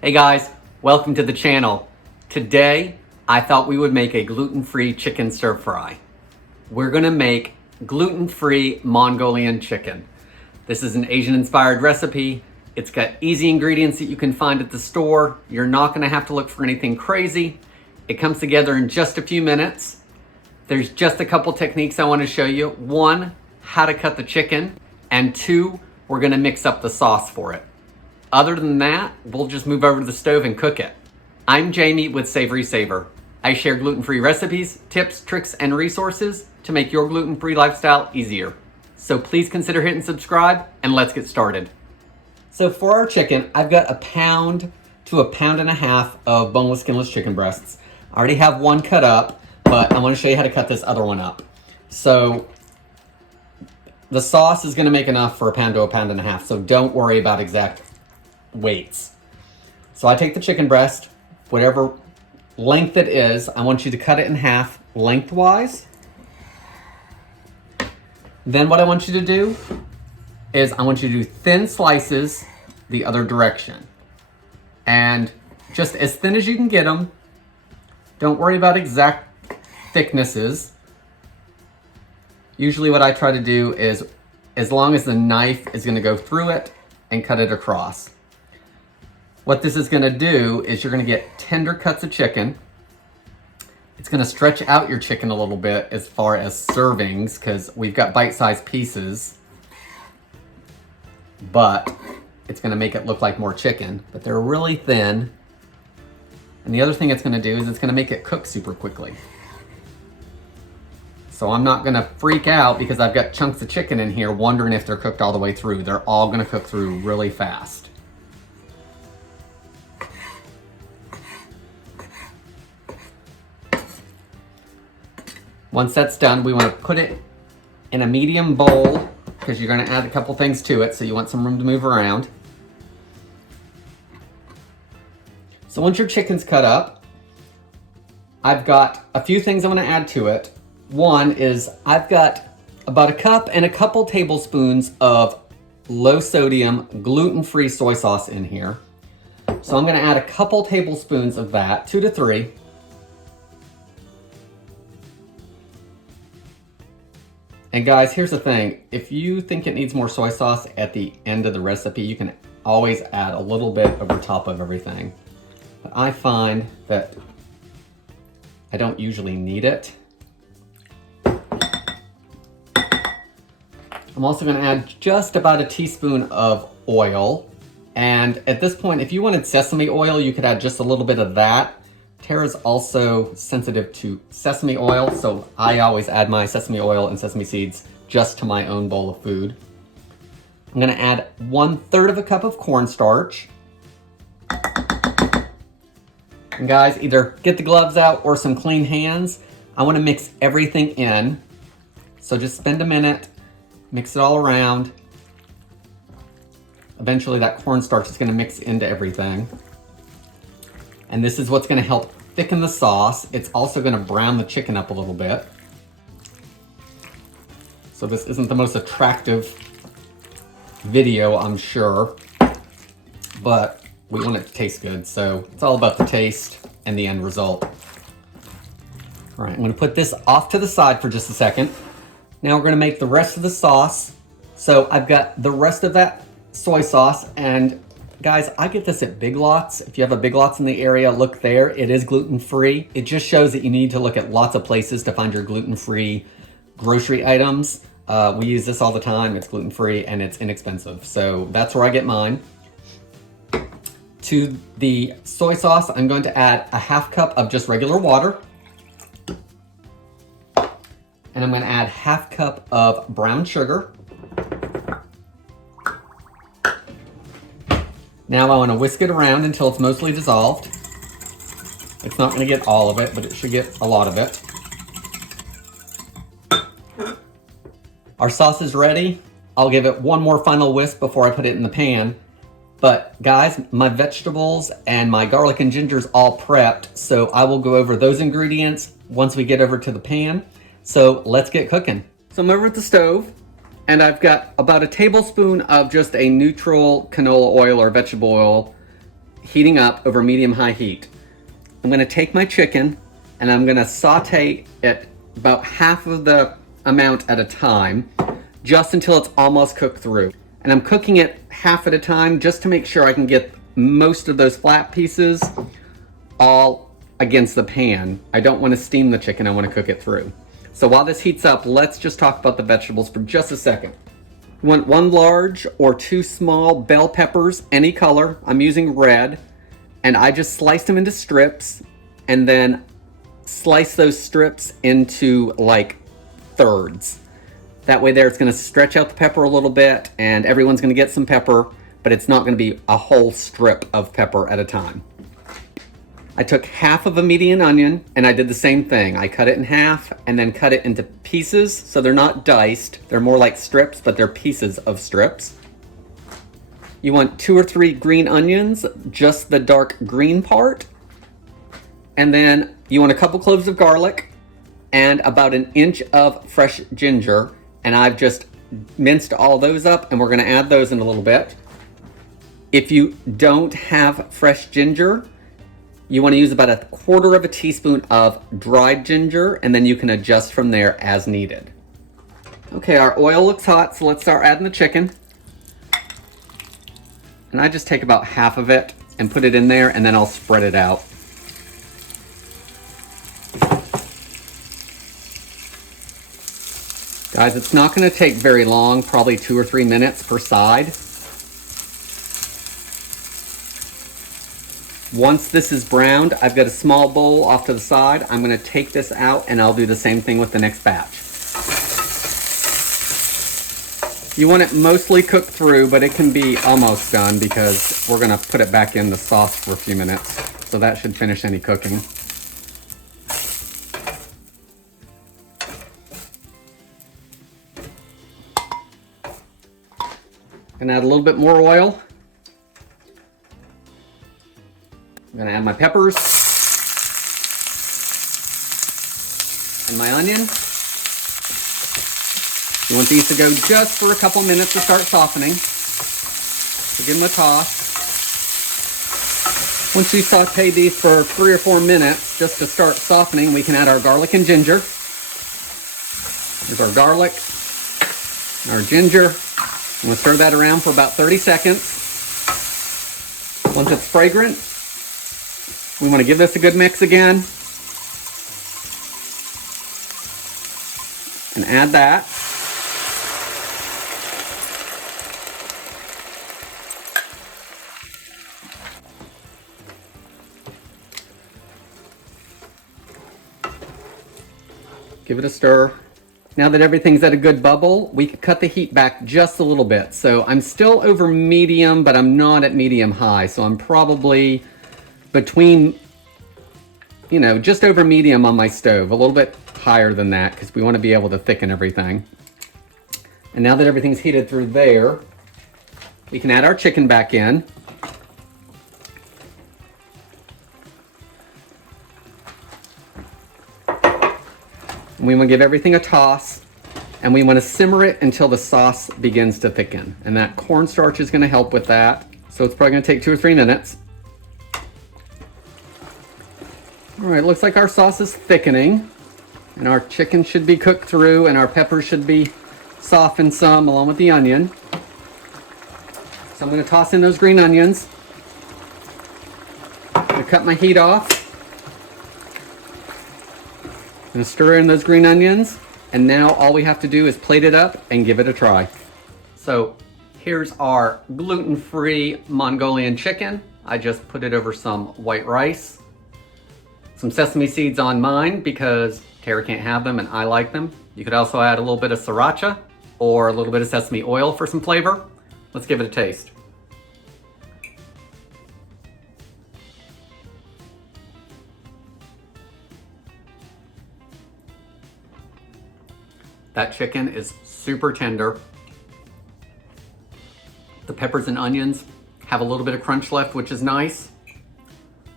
Hey guys, welcome to the channel. Today, I thought we would make a gluten-free chicken stir fry. We're gonna make gluten-free Mongolian chicken. This is an Asian-inspired recipe. It's got easy ingredients that you can find at the store. You're not gonna have to look for anything crazy. It comes together in just a few minutes. There's just a couple techniques I wanna show you. One, how to cut the chicken, and two, we're gonna mix up the sauce for it. Other than that, we'll just move over to the stove and cook it. I'm Jamie with SavorySaver. I share gluten-free recipes, tips, tricks, and resources to make your gluten-free lifestyle easier. So please consider hitting subscribe and let's get started. So for our chicken, I've got 1 pound to 1.5 pounds of boneless, skinless chicken breasts. I already have one cut up, but I want to show you how to cut this other one up. So the sauce is going to make enough for 1 pound to 1.5 pounds, so don't worry about exact weights. So I take the chicken breast, whatever length it is, I want you to cut it in half lengthwise. Then what I want you to do is I want you to do thin slices the other direction. And just as thin as you can get them. Don't worry about exact thicknesses. Usually what I try to do is, as long as the knife is going to go through it and cut it across. What this is going to do is you're going to get tender cuts of chicken. It's going to stretch out your chicken a little bit as far as servings because we've got bite-sized pieces, but it's going to make it look like more chicken, but they're really thin. And the other thing it's going to do is it's going to make it cook super quickly. So I'm not going to freak out because I've got chunks of chicken in here wondering if they're cooked all the way through. They're all going to cook through really fast. Once that's done, we want to put it in a medium bowl because you're going to add a couple things to it, so you want some room to move around. So once your chicken's cut up, I've got a few things I'm going to add to it. One is I've got about 1 cup and a couple tablespoons of low sodium gluten-free soy sauce in here. So I'm going to add a couple tablespoons of that, 2 to 3. And guys, here's the thing. If you think it needs more soy sauce at the end of the recipe, you can always add a little bit over top of everything. But I find that I don't usually need it. I'm also going to add just about a teaspoon of oil. And at this point, if you wanted sesame oil, you could add just a little bit of that. Tara's also sensitive to sesame oil, so I always add my sesame oil and sesame seeds just to my own bowl of food. I'm going to add 1/3 cup of cornstarch. And guys, either get the gloves out or some clean hands. I want to mix everything in. So just spend a minute, mix it all around. Eventually that cornstarch is going to mix into everything. And this is what's going to help thicken the sauce. It's also going to brown the chicken up a little bit. So this isn't the most attractive video, I'm sure, but we want it to taste good. So it's all about the taste and the end result. All right, I'm going to put this off to the side for just a second. Now we're going to make the rest of the sauce. So I've got the rest of that soy sauce, and guys, I get this at Big Lots. If you have a Big Lots in the area, look there. It is gluten-free. It just shows that you need to look at lots of places to find your gluten-free grocery items. We use this all the time. It's gluten-free and it's inexpensive. So that's where I get mine. To the soy sauce, I'm going to add 1/2 cup of just regular water. And I'm going to add 1/2 cup of brown sugar. Now I want to whisk it around until it's mostly dissolved. It's not going to get all of it, but it should get a lot of it. Our sauce is ready. I'll give it one more final whisk before I put it in the pan. But guys, my vegetables and my garlic and ginger is all prepped, so I will go over those ingredients once we get over to the pan. So let's get cooking. So I'm over at the stove. And I've got about a tablespoon of just a neutral canola oil or vegetable oil heating up over medium-high heat. I'm gonna take my chicken and I'm gonna saute it about half of the amount at a time, just until it's almost cooked through. And I'm cooking it half at a time just to make sure I can get most of those flat pieces all against the pan. I don't want to steam the chicken, I want to cook it through. So while this heats up, let's just talk about the vegetables for just a second. You want 1 large or 2 small bell peppers, any color. I'm using red, and I just sliced them into strips and then slice those strips into like thirds. That way there, it's gonna stretch out the pepper a little bit and everyone's gonna get some pepper, but it's not gonna be a whole strip of pepper at a time. I took half of a medium onion and I did the same thing. I cut it in half and then cut it into pieces, so they're not diced. They're more like strips, but they're pieces of strips. You want 2 or 3 green onions, just the dark green part. And then you want a couple cloves of garlic and about 1 inch of fresh ginger. And I've just minced all those up and we're gonna add those in a little bit. If you don't have fresh ginger, you want to use about 1/4 teaspoon of dried ginger, and then you can adjust from there as needed. Okay, our oil looks hot, so let's start adding the chicken. And I just take about half of it and put it in there, and then I'll spread it out. Guys, it's not going to take very long, probably 2 or 3 minutes per side. Once this is browned, I've got a small bowl off to the side. I'm going to take this out and I'll do the same thing with the next batch. You want it mostly cooked through, but it can be almost done because we're going to put it back in the sauce for a few minutes. So that should finish any cooking. And add a little bit more oil. I'm gonna add my peppers and my onion. You want these to go just for a couple minutes to start softening. So give them a toss. Once we saute these for 3 or 4 minutes, just to start softening, we can add our garlic and ginger. Here's our garlic, our ginger. I'm gonna stir that around for about 30 seconds. Once it's fragrant, we want to give this a good mix again. And add that. Give it a stir. Now that everything's at a good bubble, we can cut the heat back just a little bit. So I'm still over medium, but I'm not at medium high. So I'm probably between, just over medium on my stove, a little bit higher than that because we want to be able to thicken everything. And now that everything's heated through there, we can add our chicken back in. And we want to give everything a toss, and we want to simmer it until the sauce begins to thicken. And that cornstarch is going to help with that. So it's probably going to take 2 or 3 minutes. All right, looks like our sauce is thickening, and our chicken should be cooked through, and our peppers should be softened some along with the onion. So I'm going to toss in those green onions. I'm going to cut my heat off. I'm going to stir in those green onions, and now all we have to do is plate it up and give it a try. So here's our gluten-free Mongolian chicken. I just put it over some white rice. Some sesame seeds on mine because Tara can't have them and I like them. You could also add a little bit of sriracha or a little bit of sesame oil for some flavor. Let's give it a taste. That chicken is super tender. The peppers and onions have a little bit of crunch left, which is nice.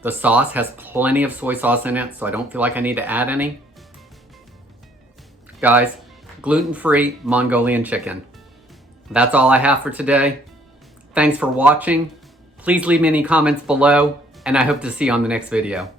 The sauce has plenty of soy sauce in it, so I don't feel like I need to add any. Guys, gluten-free Mongolian chicken. That's all I have for today. Thanks for watching. Please leave me any comments below, and I hope to see you on the next video.